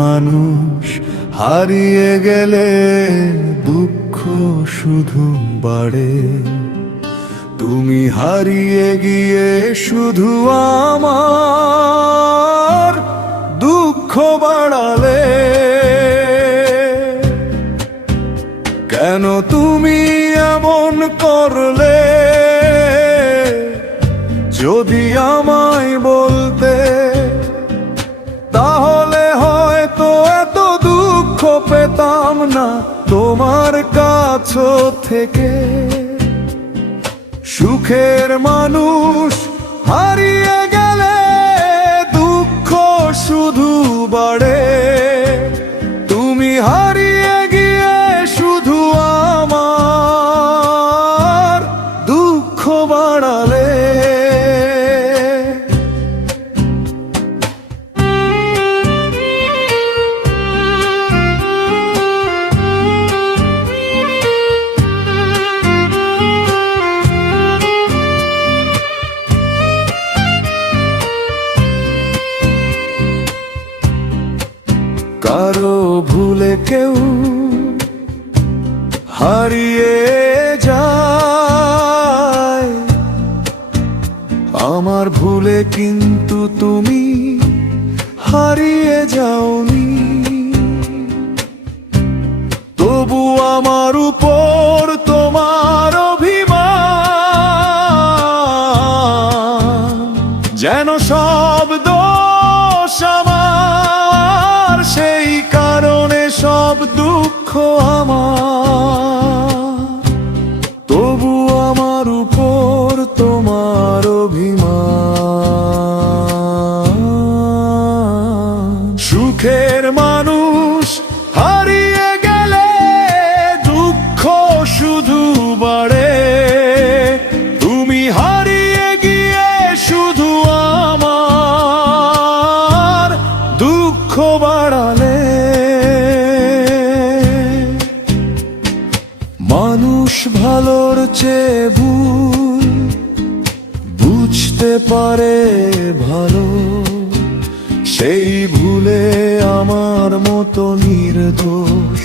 মানুষ হারিয়ে গেলে দুঃখ শুধু বাড়ে। তুমি হারিয়ে গিয়ে শুধু আমার দুঃখ বাড়ালে। কেন তুমি এমন করলে? যদি আমায় বলতে, তাহলে হয়তো এত দুঃখ পেতাম না তোমার কাছ থেকে। সুখের মানুষ হারিয়ে গেলে দুঃখ শুধু বাড়ে। তুমি হারিয়ে গিয়ে শুধু আমার দুঃখ বাড়ালে। কারো ভুলে কেউ হারিয়ে যায়, আমার ভুলে কিন্তু তুমি হারিয়ে যাওনি। তবু আমার উপর তোমার অভিমান, যেন সব দোষ আমার, সেই কারণে সব দুঃখ আমার। তবু আমার উপর তোমার অভিমান। সুখের মানুষ হারিয়ে গেলে দুঃখ শুধু বাড়ে। তুমি হারিয়ে গিয়ে শুধু আমার দুঃখ বাড়ালে। মানুষ ভালোর চেয়ে ভুল বুঝতে পারে ভালো, সেই ভুলে আমার মতো নির্দোষ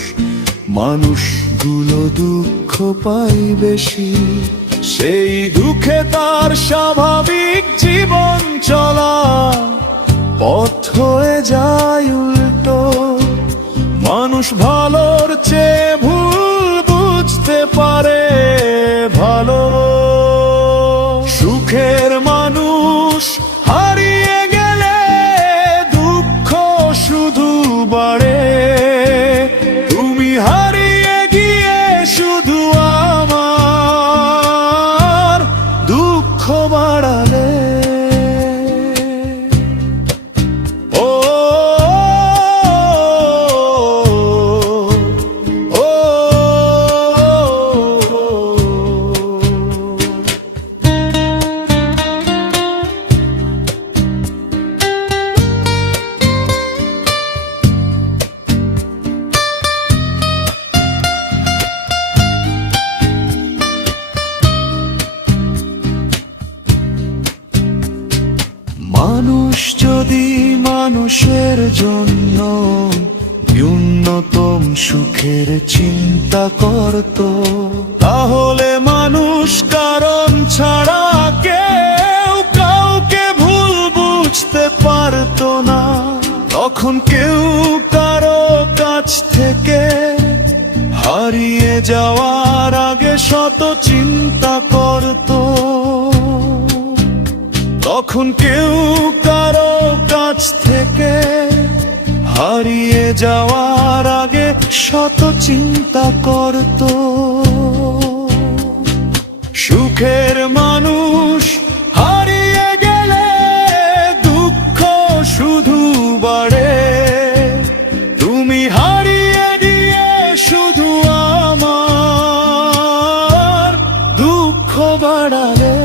মানুষগুলো দুঃখ পায় বেশি। সেই দুঃখে তার স্বাভাবিক জীবন চলা পথ হয়ে যায় উল্টো। মানুষ ভালোর চেয়ে ভুল বুঝতে পারে ভালো। সুখের মানুষ হারিয়ে গেলে দুঃখ শুধু বাড়ে। তুমি হারিয়ে গিয়ে শুধু আমার দুঃখ বাড়ালে। মানুষ যদি মানুষের জন্য ন্যূনতম সুখের চিন্তা করত, তাহলে মানুষ কারণ ছাড়া কেউ কাউকে ভুল বুঝতে পারত না। তখন কেউ কারো কাছ থেকে হারিয়ে যাওয়ার আগে শত চিন্তা করত। তখন কেউ কারো কাছ থেকে হারিয়ে যাওয়ার আগে শত চিন্তা করত। সুখের মানুষ হারিয়ে গেলে দুঃখ শুধু বাড়ে। তুমি হারিয়ে দিয়ে শুধু আমার দুঃখ বাড়ালে।